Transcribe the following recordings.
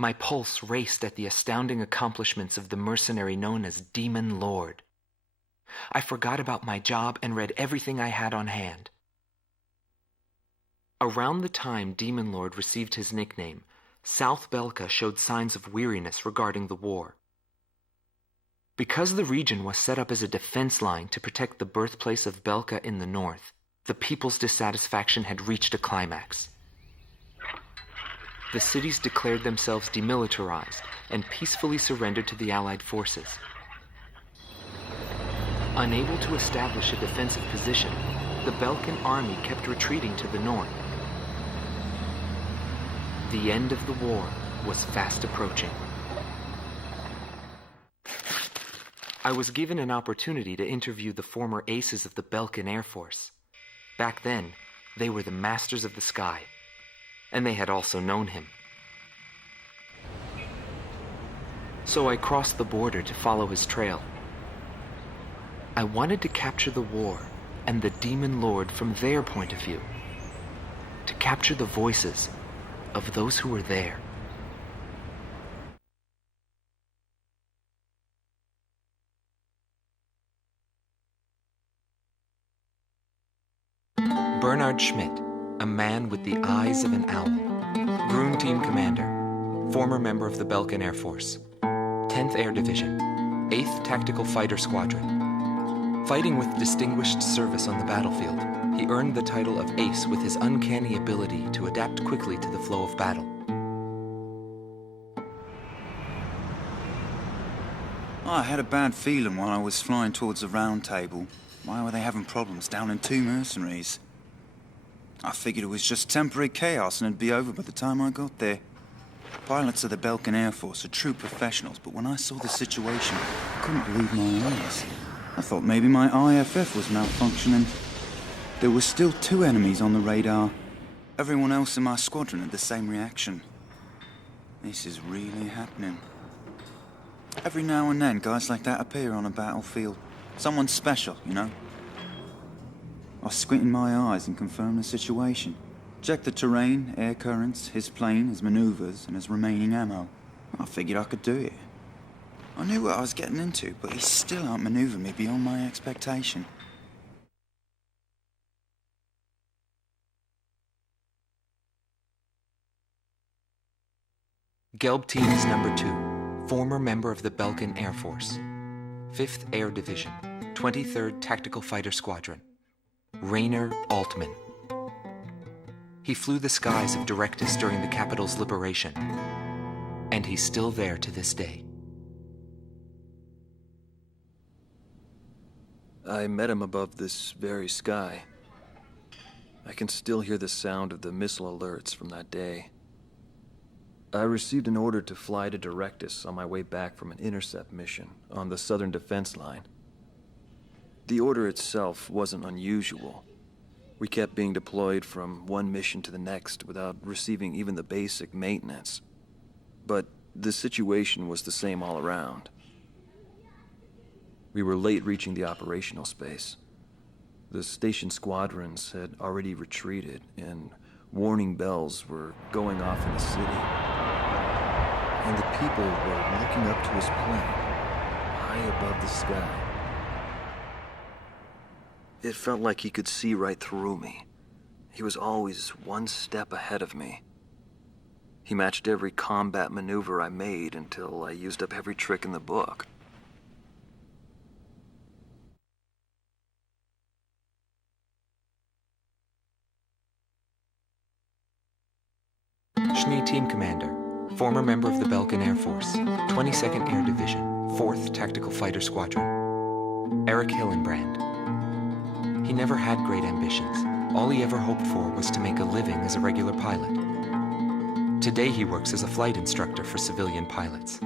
My pulse raced at the astounding accomplishments of the mercenary known as Demon Lord. I forgot about my job and read everything I had on hand. Around the time Demon Lord received his nickname, South Belka showed signs of weariness regarding the war. Because the region was set up as a defense line to protect the birthplace of Belka in the north, the people's dissatisfaction had reached a climax. The cities declared themselves demilitarized and peacefully surrendered to the Allied forces. Unable to establish a defensive position, the Belkan army kept retreating to the north. The end of the war was fast approaching. I was given an opportunity to interview the former aces of the Belkan Air Force. Back then, they were the masters of the sky, and they had also known him. So I crossed the border to follow his trail. I wanted to capture the war and the Demon Lord from their point of view, to capture the voices of those who were there. Bernard Schmidt, a man with the eyes of an owl. Groom Team Commander, former member of the Belkan Air Force. 10th Air Division, 8th Tactical Fighter Squadron. Fighting with distinguished service on the battlefield, he earned the title of Ace with his uncanny ability to adapt quickly to the flow of battle. I had a bad feeling while I was flying towards the round table. Why were they having problems down in 2 mercenaries? I figured it was just temporary chaos and it'd be over by the time I got there. Pilots of the Belkan Air Force are true professionals, but when I saw the situation, I couldn't believe my eyes. I thought maybe my IFF was malfunctioning. There were still 2 enemies on the radar. Everyone else in my squadron had the same reaction. This is really happening. Every now and then, guys like that appear on a battlefield. Someone special, you know? I squinted my eyes and confirmed the situation. Checked the terrain, air currents, his plane, his maneuvers, and his remaining ammo. I figured I could do it. I knew what I was getting into, but he still outmaneuvered me beyond my expectation. Gelb Teams Number 2, former member of the Belkan Air Force. 5th Air Division, 23rd Tactical Fighter Squadron. Rainer Altman. He flew the skies of Directus during the capital's liberation, and he's still there to this day. I met him above this very sky. I can still hear the sound of the missile alerts from that day. I received an order to fly to Directus on my way back from an intercept mission on the southern defense line. The order itself wasn't unusual. We kept being deployed from one mission to the next without receiving even the basic maintenance. But the situation was the same all around. We were late reaching the operational space. The station squadrons had already retreated, and warning bells were going off in the city. And the people were looking up to his plane, high above the sky. It felt like he could see right through me. He was always one step ahead of me. He matched every combat maneuver I made until I used up every trick in the book. Schnee Team Commander, former member of the Belkan Air Force, 22nd Air Division, 4th Tactical Fighter Squadron. Eric Hillenbrand. He never had great ambitions. All he ever hoped for was to make a living as a regular pilot. Today he works as a flight instructor for civilian pilots.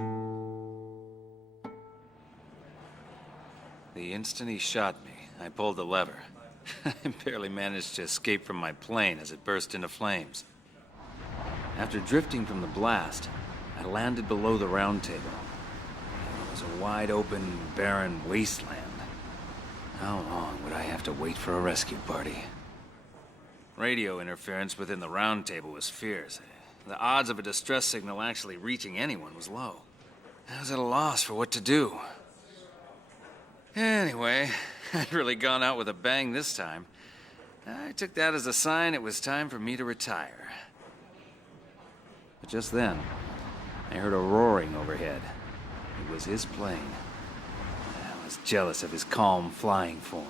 The instant he shot me, I pulled the lever. I barely managed to escape from my plane as it burst into flames. After drifting from the blast, I landed below the round table. It was a wide-open, barren wasteland. How long would I have to wait for a rescue party? Radio interference within the round table was fierce. The odds of a distress signal actually reaching anyone was low. I was at a loss for what to do. Anyway, I'd really gone out with a bang this time. I took that as a sign it was time for me to retire. But just then, I heard a roaring overhead. It was his plane. I was jealous of his calm flying form.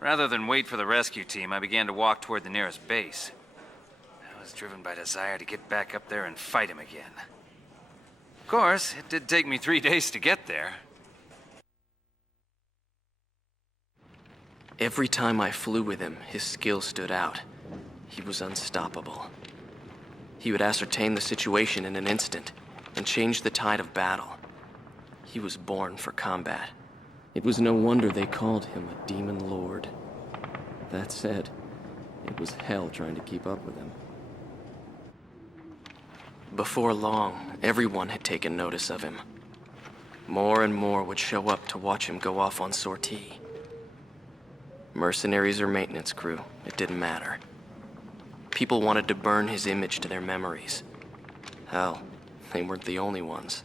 Rather than wait for the rescue team, I began to walk toward the nearest base. I was driven by desire to get back up there and fight him again. Of course, it did take me 3 days to get there. Every time I flew with him, his skill stood out. He was unstoppable. He would ascertain the situation in an instant and change the tide of battle. He was born for combat. It was no wonder they called him a demon lord. That said, it was hell trying to keep up with him. Before long, everyone had taken notice of him. More and more would show up to watch him go off on sortie. Mercenaries or maintenance crew, it didn't matter. People wanted to burn his image to their memories. Hell, they weren't the only ones.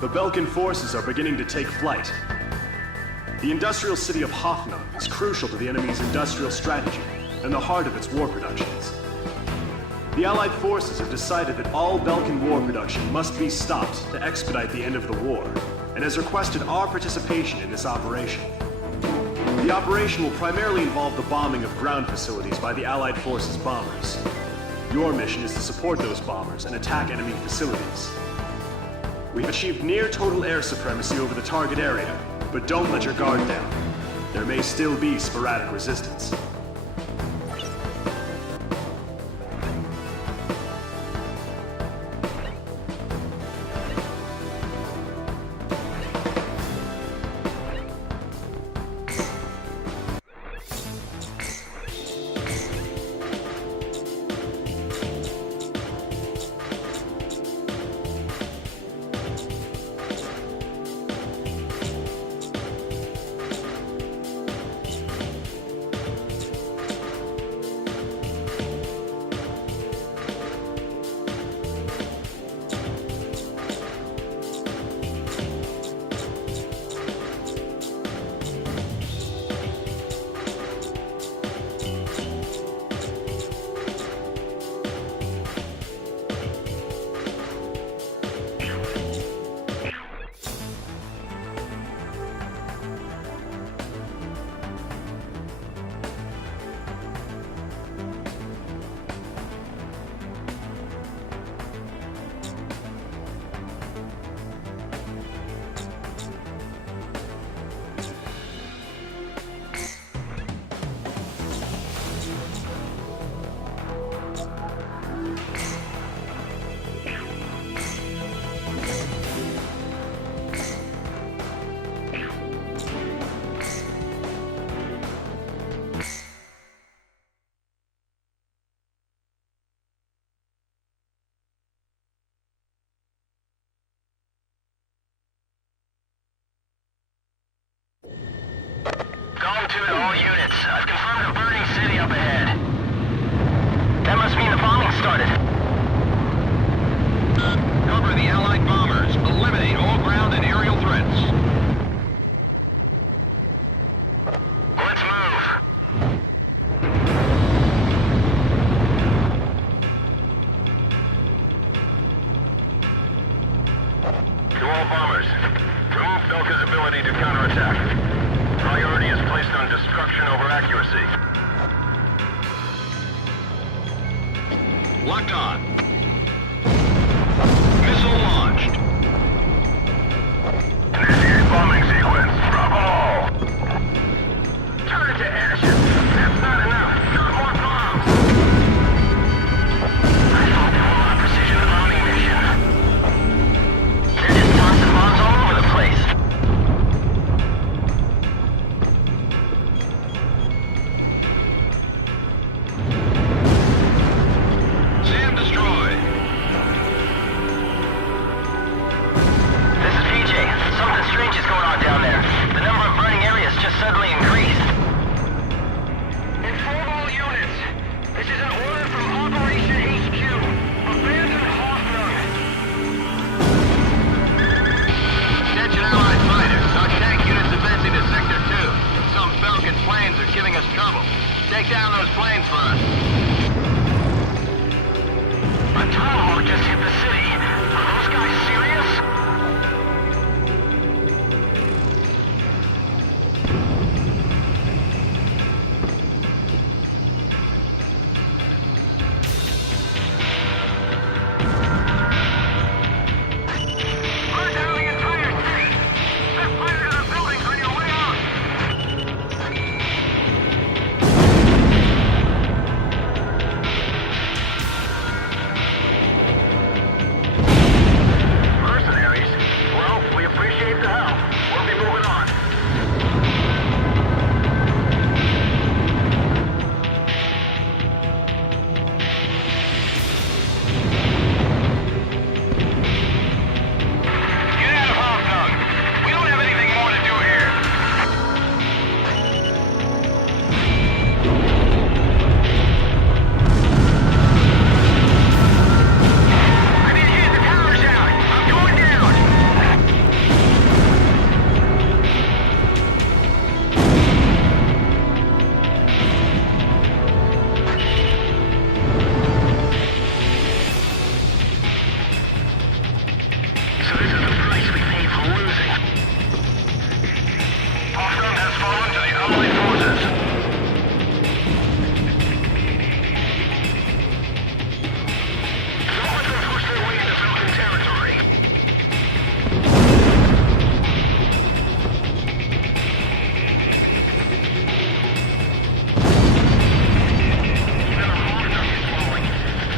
The Belkan forces are beginning to take flight. The industrial city of Hoffnung is crucial to the enemy's industrial strategy and the heart of its war productions. The Allied forces have decided that all Belkan war production must be stopped to expedite the end of the war, and has requested our participation in this operation. The operation will primarily involve the bombing of ground facilities by the Allied forces' bombers. Your mission is to support those bombers and attack enemy facilities. We've achieved near total air supremacy over the target area, but don't let your guard down. There may still be sporadic resistance. Calm to all units. I've confirmed a burning city up ahead. That must mean the bombing started. Cover the Allied bombers. Eliminate all ground and aerial threats. Let's move. To all bombers, remove Belka's ability to counterattack. Priority is placed on destruction over accuracy. Locked on. Missile launched. Initiate bombing sequence. Drop them all. Turn it to ashes. That's not enough. Drop more bombs. I thought they were on a precision bombing mission. They're just tossing bombs all over the place. Take down those planes for us. A Tomahawk just hit the city. Are those guys serious? Burn down the entire city! Set fire to the buildings on your way out! Mercenaries? Well, we appreciate the help. We'll be moving on. Get out of Hawthorne! We don't have anything more to do here. I didn't hit the towers out! I'm going down! So this is the price we pay for losing. Hawthorne has fallen to the Allied forces. Don't let them push their way into Belkan territory. Even the Hawthorne is falling.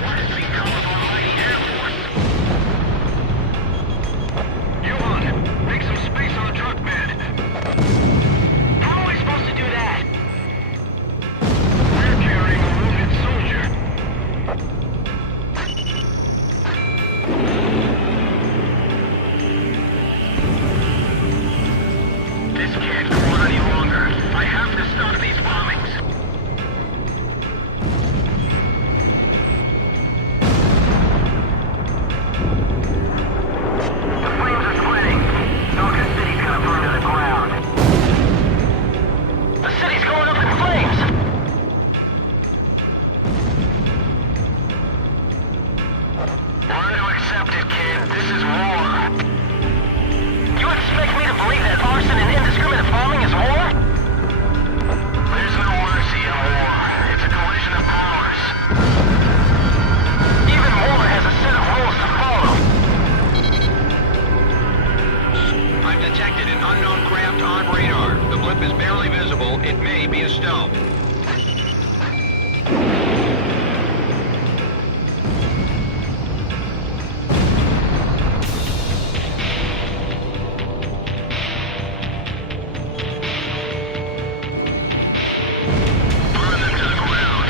What has become of our mighty Air Force? Johan, make some space on the truck bed. How am I supposed to do that? We're carrying a wounded soldier. This can't go on any longer. I have to stop these bombings. The flames are spreading. Belkan City's gonna burn to the ground. The city's going up in flames! Learn to accept it, kid. This is war. You expect me to believe that arson and indiscriminate bombing is war? There's no mercy in war. It's a collision of powers. Even war has a set of rules to follow. I've detected an unknown craft on radar. The blip is barely visible. It may be a stealth. Burn them to the ground.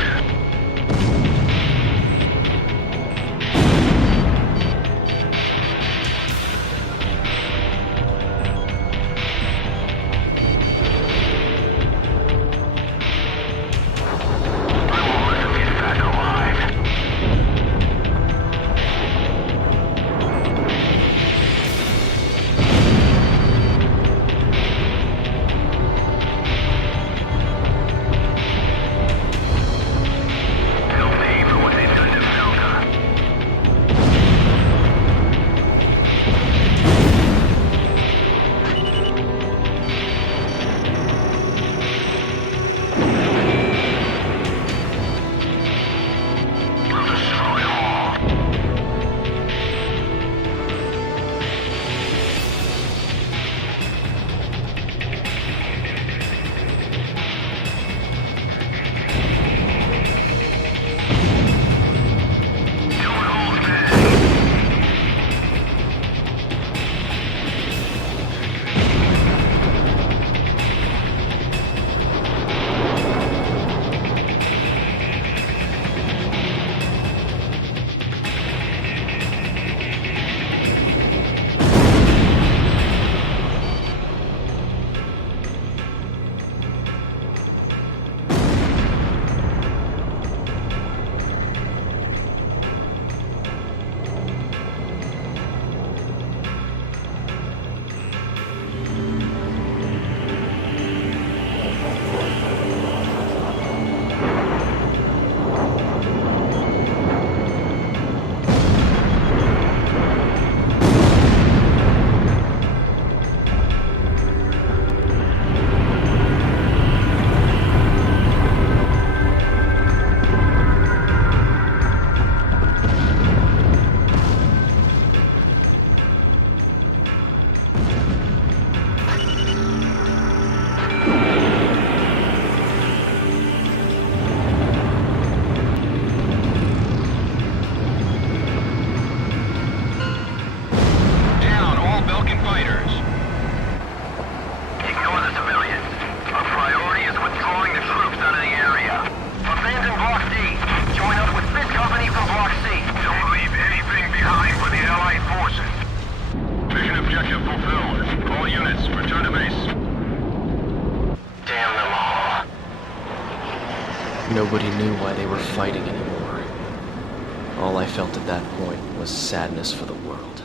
Nobody knew why they were fighting anymore. All I felt at that point was sadness for the world.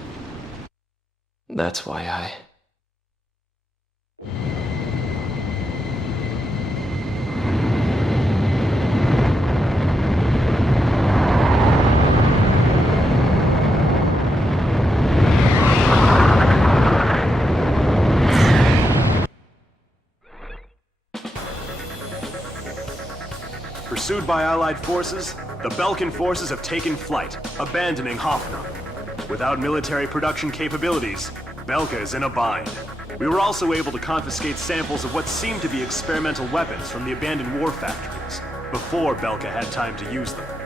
That's why I... Pursued by Allied forces, the Belkan forces have taken flight, abandoning Hoffnung. Without military production capabilities, Belka is in a bind. We were also able to confiscate samples of what seemed to be experimental weapons from the abandoned war factories, before Belka had time to use them.